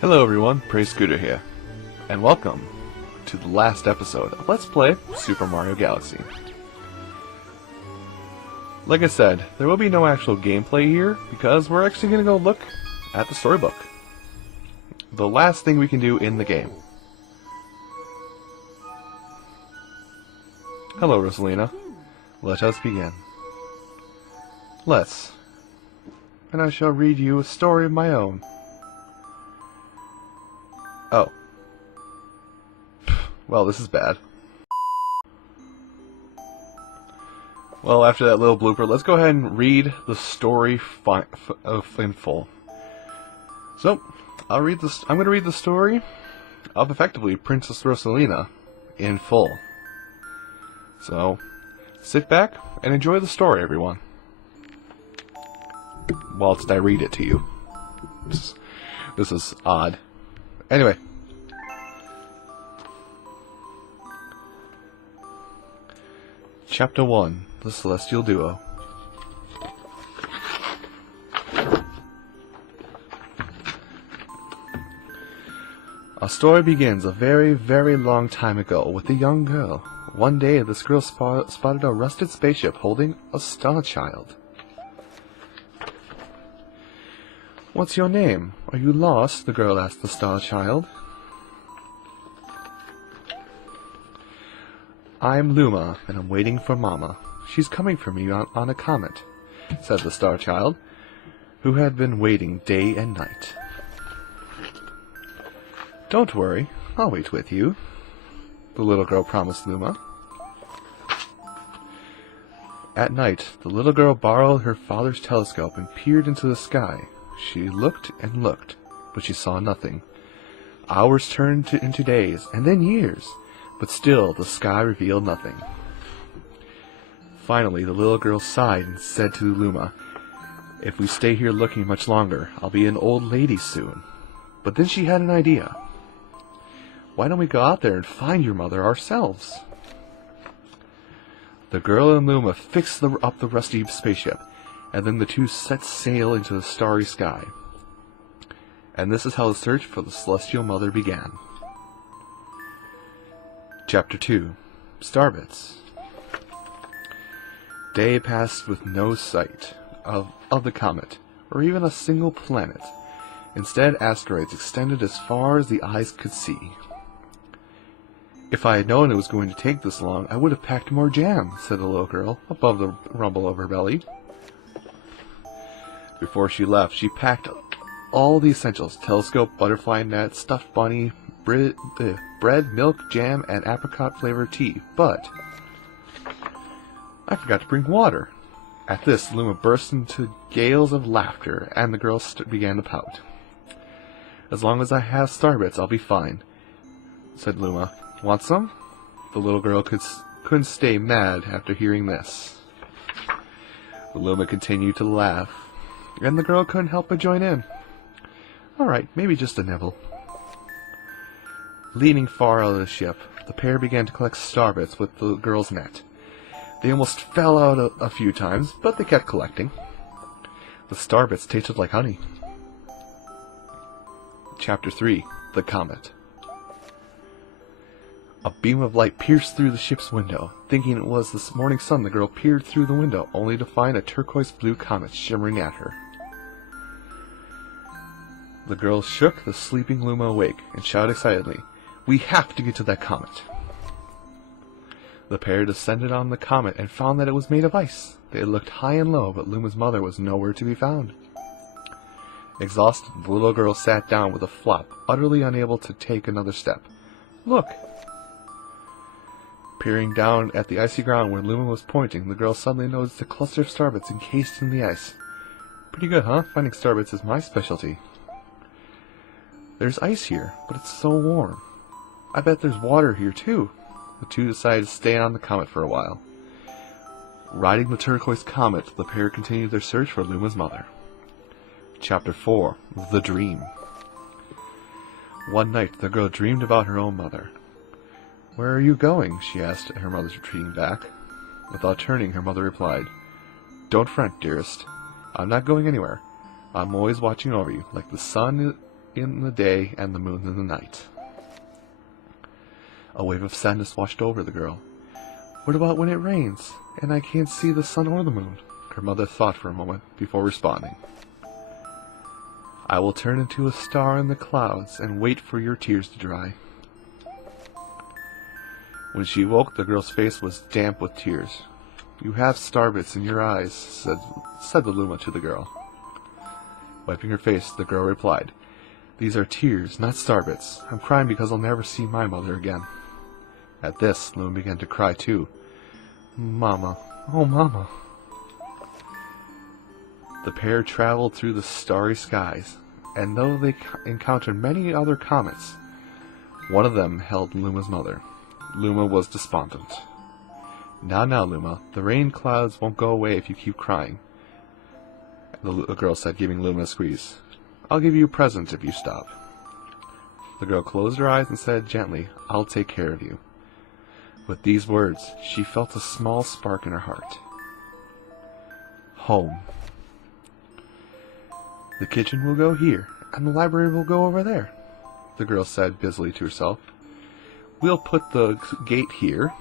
Hello everyone, Praise Scooter here, and welcome to the last episode of Let's Play Super Mario Galaxy. Like I said, there will be no actual gameplay here, because we're actually going to go look at the storybook. The last thing we can do in the game. Hello Rosalina, let us begin. Let's. And I shall read you a story of my own. Oh. Well, this is bad. Well, after that little blooper, let's go ahead and read the story in full. So, I'm going to read the story of, effectively, Princess Rosalina in full. So, sit back and enjoy the story, everyone. Whilst I read it to you. This is odd. Anyway. Chapter 1, The Celestial Duo. Our story begins a very, very long time ago with a young girl. One day, this girl spotted a rusted spaceship holding a star child. "What's your name? Are you lost?" the girl asked the star child. "I'm Luma, and I'm waiting for Mama. She's coming for me on a comet," said the star child, who had been waiting day and night. "Don't worry, I'll wait with you," the little girl promised Luma. At night, the little girl borrowed her father's telescope and peered into the sky. She looked and looked, but she saw nothing. Hours turned into days, and then years, but still the sky revealed nothing. Finally, the little girl sighed and said to Luma, "If we stay here looking much longer, I'll be an old lady soon." But then she had an idea. "Why don't we go out there and find your mother ourselves?" The girl and Luma fixed up the rusty spaceship, and then the two set sail into the starry sky. And this is how the search for the Celestial Mother began. Chapter 2, Starbits. Day passed with no sight of the comet, or even a single planet. Instead, asteroids extended as far as the eyes could see. "If I had known it was going to take this long, I would have packed more jam," said the little girl, above the rumble of her belly. Before she left, she packed all the essentials: telescope, butterfly net, stuffed bunny, bread, milk, jam, and apricot-flavored tea. But I forgot to bring water. At this, Luma burst into gales of laughter, and the girl began to pout. "As long as I have Starbits, I'll be fine," said Luma. "Want some?" The little girl couldn't stay mad after hearing this. Luma continued to laugh, and the girl couldn't help but join in. "All right, maybe just a nibble." Leaning far out of the ship, the pair began to collect starbits with the girl's net. They almost fell out a few times, but they kept collecting. The starbits tasted like honey. Chapter 3, The Comet. A beam of light pierced through the ship's window. Thinking it was the morning sun, the girl peered through the window, only to find a turquoise-blue comet shimmering at her. The girl shook the sleeping Luma awake and shouted excitedly, "We have to get to that comet!" The pair descended on the comet and found that it was made of ice. They looked high and low, but Luma's mother was nowhere to be found. Exhausted, the little girl sat down with a flop, utterly unable to take another step. "Look!" Peering down at the icy ground where Luma was pointing, the girl suddenly noticed a cluster of starbits encased in the ice. "Pretty good, huh? Finding starbits is my specialty." "There's ice here, but it's so warm. I bet there's water here, too." The two decided to stay on the comet for a while. Riding the turquoise comet, the pair continued their search for Luma's mother. Chapter 4, The Dream. One night, the girl dreamed about her own mother. "Where are you going?" she asked her mother's retreating back. Without turning, her mother replied, "Don't fret, dearest. I'm not going anywhere. I'm always watching over you, like the sun in the day and the moon in the night. A wave of sadness washed over the girl. What about when it rains, and I can't see the sun or the moon? Her mother thought for a moment before responding. I will turn into a star in the clouds and wait for your tears to dry. When she woke, the girl's face was damp with tears. You have starbits in your eyes, said the Luma to the girl. Wiping her face, the girl replied, These are tears, not starbits. I'm crying because I'll never see my mother again. At this, Luma began to cry too. Mama, oh Mama. The pair traveled through the starry skies, and though they encountered many other comets, one of them held Luma's mother. Luma was despondent. Now, Luma, the rain clouds won't go away if you keep crying, the girl said, giving Luma a squeeze. I'll give you a present if you stop. The girl closed her eyes and said gently, I'll take care of you. With these words, she felt a small spark in her heart. Home. The kitchen will go here, and the library will go over there, the girl said busily to herself. We'll put the gate here.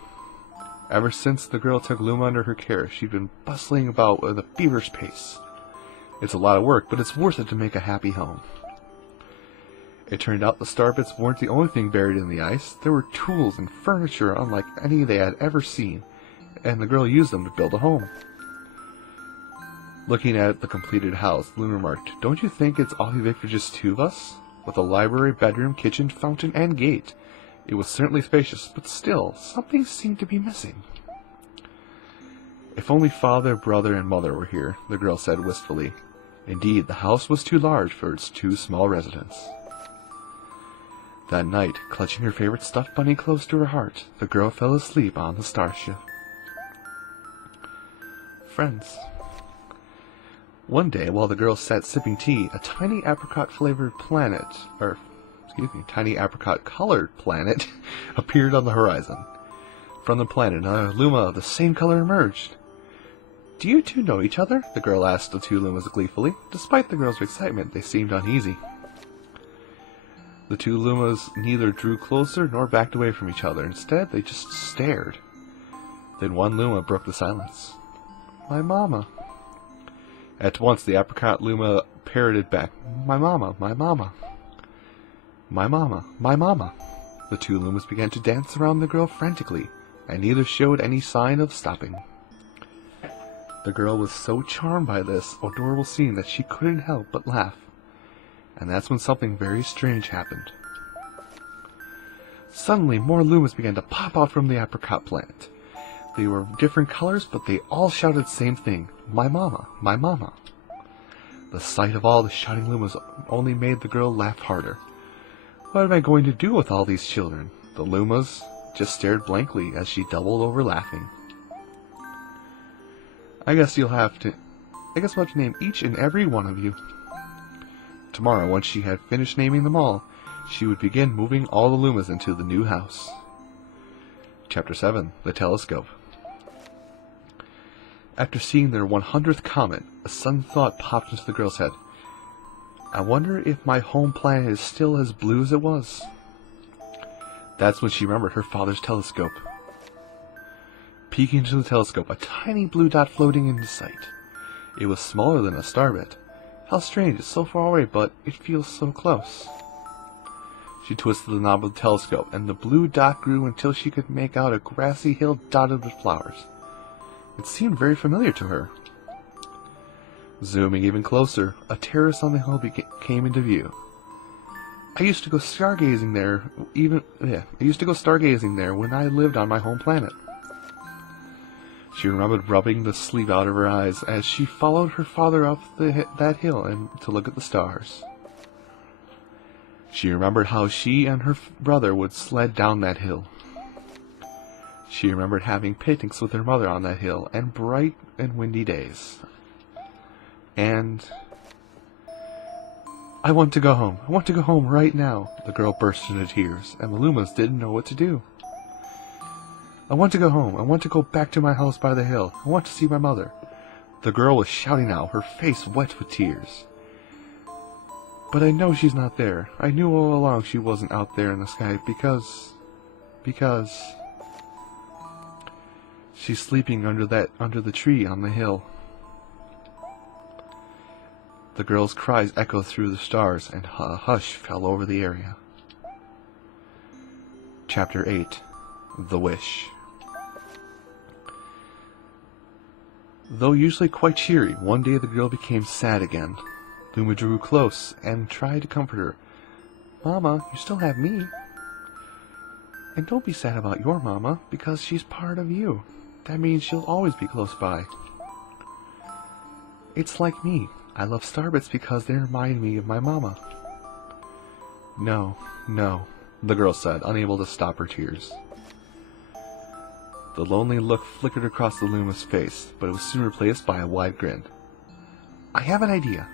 Ever since the girl took Luma under her care, she'd been bustling about with a feverish pace. It's a lot of work, but it's worth it to make a happy home. It turned out the starbits weren't the only thing buried in the ice. There were tools and furniture unlike any they had ever seen, and the girl used them to build a home. Looking at the completed house, Luna remarked, Don't you think it's awfully big for just two of us? With a library, bedroom, kitchen, fountain, and gate. It was certainly spacious, but still, something seemed to be missing. If only father, brother, and mother were here, the girl said wistfully. Indeed, the house was too large for its two small residents. That night, clutching her favorite stuffed bunny close to her heart, the girl fell asleep on the starship. Friends. One day, while the girl sat sipping tea, a tiny apricot-colored planet appeared on the horizon. From the planet, a Luma of the same color emerged. Do you two know each other? The girl asked the two Lumas gleefully. Despite the girl's excitement, they seemed uneasy. The two Lumas neither drew closer nor backed away from each other. Instead, they just stared. Then one Luma broke the silence. My mama. At once, the apricot Luma parroted back, My mama, my mama. My mama, my mama. The two Lumas began to dance around the girl frantically, and neither showed any sign of stopping. The girl was so charmed by this adorable scene that she couldn't help but laugh. And that's when something very strange happened. Suddenly, more Lumas began to pop out from the apricot plant. They were different colors, but they all shouted the same thing, My mama, my mama. The sight of all the shouting Lumas only made the girl laugh harder. What am I going to do with all these children? The Lumas just stared blankly as she doubled over laughing. I guess we'll have to name each and every one of you. Tomorrow, once she had finished naming them all, she would begin moving all the Lumas into the new house. Chapter 7. The Telescope. After seeing their 100th comet, a sudden thought popped into the girl's head. I wonder if my home planet is still as blue as it was. That's when she remembered her father's telescope. Peeking into the telescope, a tiny blue dot floating into sight. It was smaller than a starbit. How strange, it's so far away, but it feels so close. She twisted the knob of the telescope, and the blue dot grew until she could make out a grassy hill dotted with flowers. It seemed very familiar to her. Zooming even closer, a terrace on the hill came into view. I used to go stargazing there when I lived on my home planet. She remembered rubbing the sleep out of her eyes as she followed her father up that hill and to look at the stars. She remembered how she and her brother would sled down that hill. She remembered having picnics with her mother on that hill and bright and windy days. And I want to go home. I want to go home right now. The girl burst into tears, and the Lumas didn't know what to do. I want to go home. I want to go back to my house by the hill. I want to see my mother. The girl was shouting now, her face wet with tears. But I know she's not there. I knew all along she wasn't out there in the sky because she's sleeping under the tree on the hill. The girl's cries echoed through the stars, and a hush fell over the area. Chapter 8. The Wish. Though usually quite cheery, one day the girl became sad again. Luma drew close and tried to comfort her. "Mama, you still have me. And don't be sad about your mama, because she's part of you. That means she'll always be close by. It's like me. I love starbits because they remind me of my mama." No, the girl said, unable to stop her tears. The lonely look flickered across the Luma's face, but it was soon replaced by a wide grin. "I have an idea.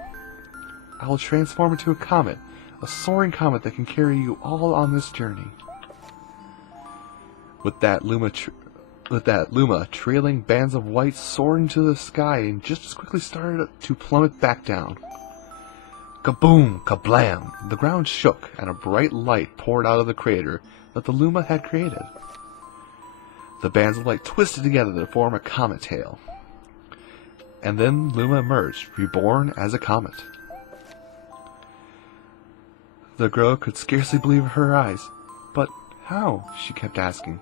I will transform into a comet, a soaring comet that can carry you all on this journey." With that, Luma, trailing bands of white, soared into the sky and just as quickly started to plummet back down. Kaboom! Kablam! The ground shook, and a bright light poured out of the crater that the Luma had created. The bands of light twisted together to form a comet tail. And then Luma emerged, reborn as a comet. The girl could scarcely believe her eyes. "But how?" she kept asking.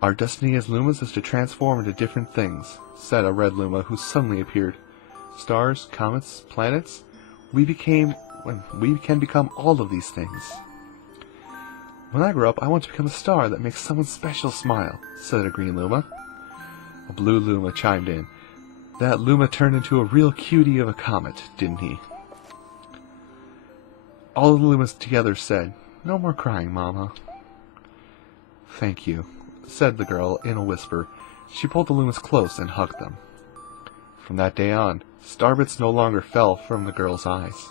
"Our destiny as Lumas is to transform into different things," said a red Luma who suddenly appeared. "Stars, comets, planets, we can become all of these things." "When I grow up, I want to become a star that makes someone special smile," said a green Luma. A blue Luma chimed in. "That Luma turned into a real cutie of a comet, didn't he?" All of the Lumas together said, "No more crying, Mama." "Thank you," said the girl in a whisper. She pulled the Lumas close and hugged them. From that day on, starbits no longer fell from the girl's eyes.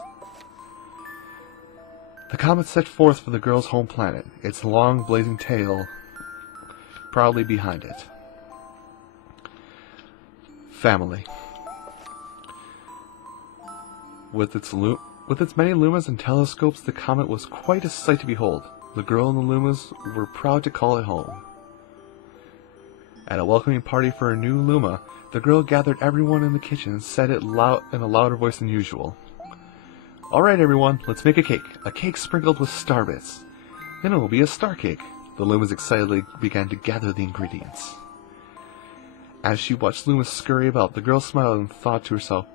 The comet set forth for the girl's home planet, its long blazing tail proudly behind it. Family. With its many Lumas and telescopes, the comet was quite a sight to behold. The girl and the Lumas were proud to call it home. At a welcoming party for her new Luma, the girl gathered everyone in the kitchen and said it in a louder voice than usual. "All right, everyone, let's make a cake sprinkled with star bits. Then it will be a star cake." The Lumas excitedly began to gather the ingredients. As she watched Lumas scurry about, the girl smiled and thought to herself,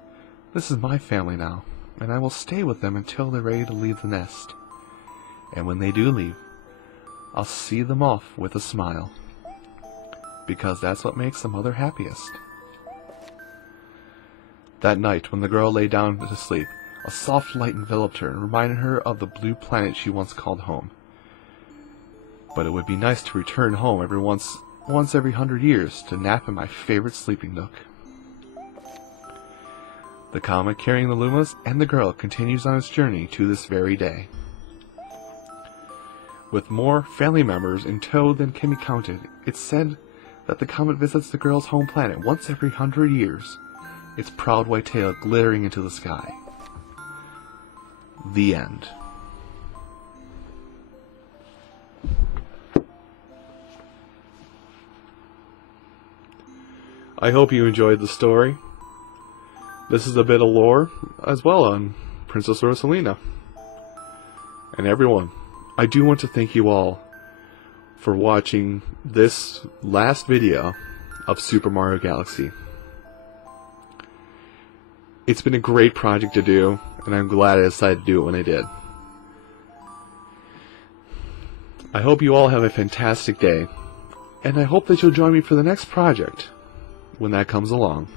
"This is my family now, and I will stay with them until they're ready to leave the nest. And when they do leave, I'll see them off with a smile. Because that's what makes a mother happiest." That night, when the girl lay down to sleep, a soft light enveloped her and reminded her of the blue planet she once called home. But it would be nice to return home once every 100 years to nap in my favorite sleeping nook. The comet carrying the Lumas and the girl continues on its journey to this very day. With more family members in tow than can be counted, it's said that the comet visits the girl's home planet once every 100 years, its proud white tail glittering into the sky. The end. I hope you enjoyed the story. This is a bit of lore as well on Princess Rosalina. And everyone, I do want to thank you all for watching this last video of Super Mario Galaxy. It's been a great project to do, and I'm glad I decided to do it when I did. I hope you all have a fantastic day, and I hope that you'll join me for the next project when that comes along.